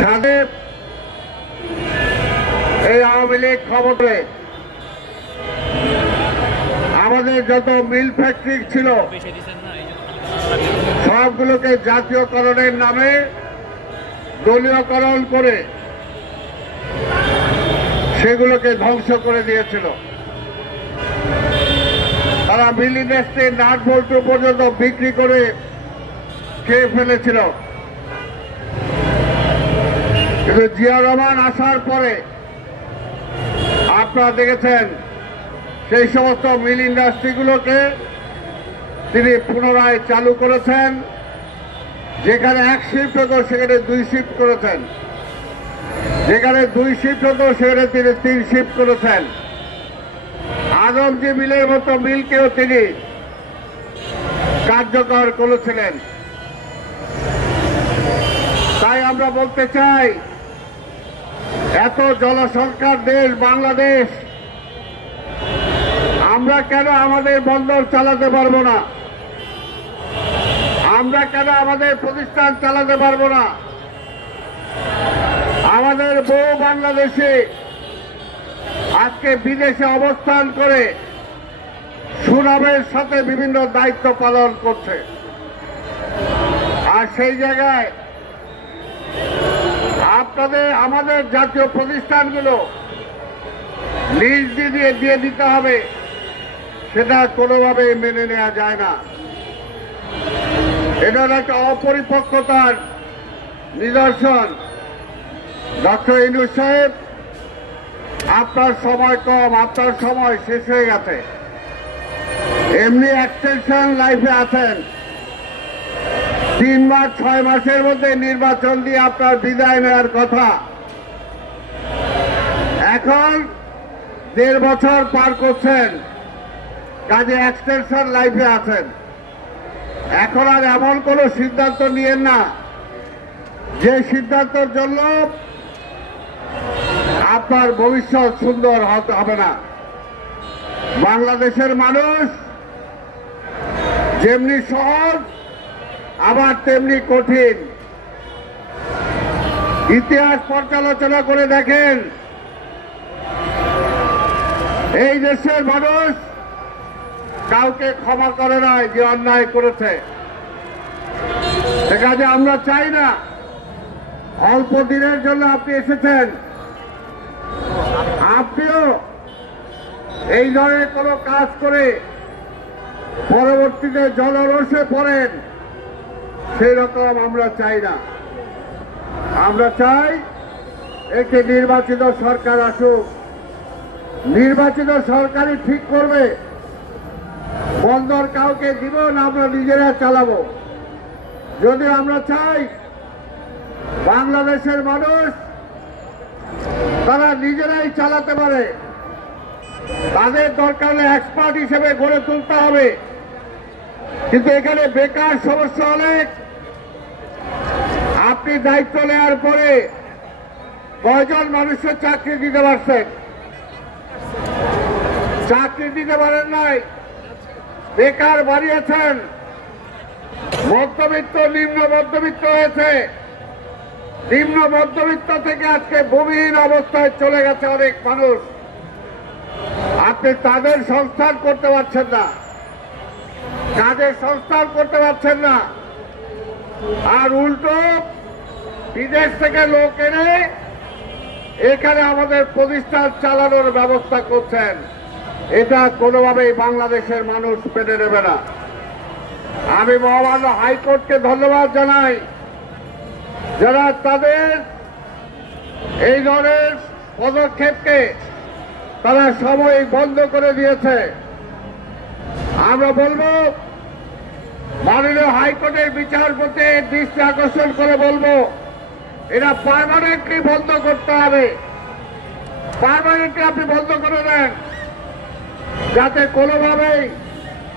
সাথে এই আওয়ামী লীগ ক্ষমতায় আমাদের যত মিল ফ্যাক্টরি ছিল সবগুলোকে জাতীয়করণের নামে দলীয়করণ করে সেগুলোকে ধ্বংস করে দিয়েছিল। তারা মিল ইন্ডাস্ট্রির নাট বল্টু পর্যন্ত বিক্রি করে খেয়ে ফেলেছিল। কিন্তু জিয়া রহমান আসার পরে আপনারা দেখেছেন সেই সমস্ত মিল ইন্ডাস্ট্রিগুলোকে তিনি পুনরায় চালু করেছেন। যেখানে এক শিফট হতো সেখানে 2 শিফট করেছেন, যেখানে 2 শিফট হতো সেখানে তিনি 3 শিফট করেছেন। আদমজি মিলের মতো মিলকেও তিনি কার্যকর করেছিলেন। তাই আমরা বলতে চাই, এত জনসংখ্যার দেশ বাংলাদেশ, আমরা কেন আমাদের বন্দর চালাতে পারবো না? আমরা কেন আমাদের প্রতিষ্ঠান চালাতে পারবো না? আমাদের বউ বাংলাদেশে আজকে বিদেশে অবস্থান করে সুনামের সাথে বিভিন্ন দায়িত্ব পালন করছে। আর সেই জায়গায় আমাদের জাতীয় প্রতিষ্ঠানগুলো লিজ দিয়ে দিতে হবে, সেটা কোনোভাবেই মেনে নেওয়া যায় না। এটা একটা অপরিপক্কতার নিদর্শন। ডক্টর ইউনূস সাহেব, আপনার সময় কম, আপনার সময় শেষ হয়ে গেছে। এমনি এক্সটেনশন লাইফে আছেন। 3 মাস 6 মাসের মধ্যে নির্বাচন দিয়ে আপনার বিদায় নেওয়ার কথা। এখন 1.5 বছর পার করছেন, কাজে এক্সটেনশন লাইফে আছেন। এখন আর এমন কোনো সিদ্ধান্ত নিয়েন না যে সিদ্ধান্তের জন্য আপনার ভবিষ্যৎ সুন্দর হবে না। বাংলাদেশের মানুষ যেমনি সহজ আবার তেমনি কঠিন। ইতিহাস পর্যালোচনা করে দেখেন, এই দেশের মানুষ কাউকে ক্ষমা করে নাই যে অন্যায় করেছে। কাজে আমরা চাই না অল্প দিনের জন্য আপনি এসেছেন, আপনিও এই ধরনের কোনো কাজ করে পরবর্তীতে জলরসে পড়েন, সেই রকম আমরা চাই না। আমরা চাই একটি নির্বাচিত সরকার আসুক। নির্বাচিত সরকারই ঠিক করবে বন্দর কাউকে দিব না আমরা নিজেরা চালাবো। যদি আমরা চাই বাংলাদেশের মানুষ তারা নিজেরাই চালাতে পারে, তাদের দরকার হলে এক্সপার্ট হিসেবে গড়ে তুলতে হবে। কিন্তু এখানে বেকার সমস্যা অনেক। আপনি দায়িত্ব নেওয়ার পরে কয়জন মানুষের চাকরি দিতে পারছেন? চাকরি দিতে পারেন নাই, বেকার বাড়িয়েছেন। মধ্যবিত্ত নিম্ন মধ্যবিত্ত হয়েছে, নিম্ন মধ্যবিত্ত থেকে আজকে ভূমিহীন অবস্থায় চলে গেছে অনেক মানুষ। আপনি তাদের সংস্থান করতে পারছেন না, কাজের সংস্থান করতে পারছেন না, আর উল্টো বিদেশ থেকে লোক এনে এখানে আমাদের প্রতিষ্ঠান চালানোর ব্যবস্থা করছেন। এটা কোনোভাবেই বাংলাদেশের মানুষ মেনে নেবে না। আমি মহামান্য হাইকোর্টকে ধন্যবাদ জানাই, যারা তাদের এই ধরনের পদক্ষেপকে তারা সময় বন্ধ করে দিয়েছে। আমরা বলবো মাননীয় হাইকোর্টের বিচারপতি দৃষ্টি আকর্ষণ করে বলবো, এটা পার্মানেন্টলি বন্ধ করতে হবে। পার্মানেন্টলি আপনি বন্ধ করে দেন, যাতে কোনোভাবেই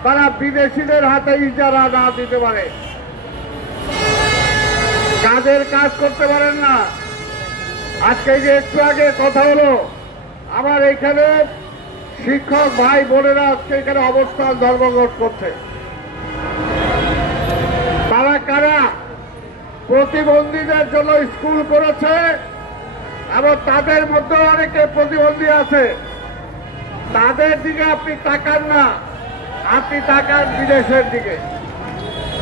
তারা বিদেশিদের হাতে ইজারা না দিতে পারে, কাজের কাজ করতে পারেন না। আজকে যে একটু আগে কথা হলো, আমার এখানে শিক্ষক ভাই বোনেরা আজকে এখানে অবস্থান ধর্মঘট করছে। তারা কারা? প্রতিবন্ধীদের জন্য স্কুল করেছে এবং তাদের মধ্যে অনেকে প্রতিবন্ধী আছে। তাদের দিকে আপনি তাকান না, আপনি তাকান বিদেশের দিকে।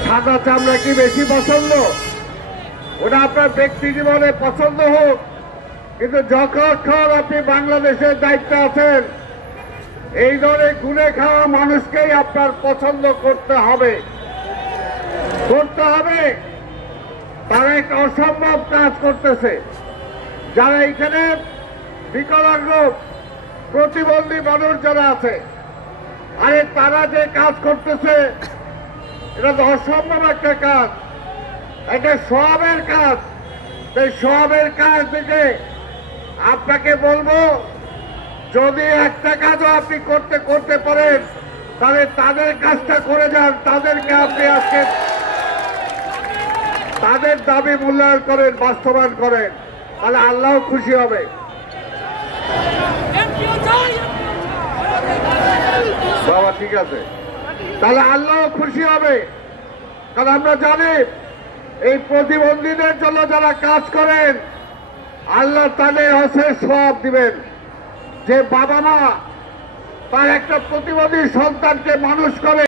সাদা চামড়া কি বেশি পছন্দ? ওটা আপনার ব্যক্তি জীবনে পছন্দ হোক, কিন্তু যখন আপনি বাংলাদেশের দায়িত্বে আছেন, এই ধরনের গুণে খাওয়া মানুষকেই আপনার পছন্দ করতে হবে। তারা একটা অসম্ভব কাজ করতেছে। যারা এখানে বিকলাঙ্গ প্রতিবন্ধী মানুষ যারা আছে, আরে তারা যে কাজ করতেছে এটা তো অসম্ভব একটা কাজ, এটা সবের কাজ। এই সবের কাজ থেকে আপনাকে বলবো, যদি একটা কাজও আপনি করতে পারেন, তাহলে তাদের কাজটা করে যান। তাদেরকে আপনি আজকে তাদের দাবি মূল্যায়ন করেন, বাস্তবায়ন করেন, তাহলে আল্লাহ খুশি হবে। বাবা ঠিক আছে, তাহলে আল্লাহ খুশি হবে। কারণ আমরা জানি এই প্রতিবন্ধীদের জন্য যারা কাজ করেন, আল্লাহ তাদের অশেষ সওয়াব দিবেন। যে বাবা মা তার একটা প্রতিবন্ধী সন্তানকে মানুষ করে,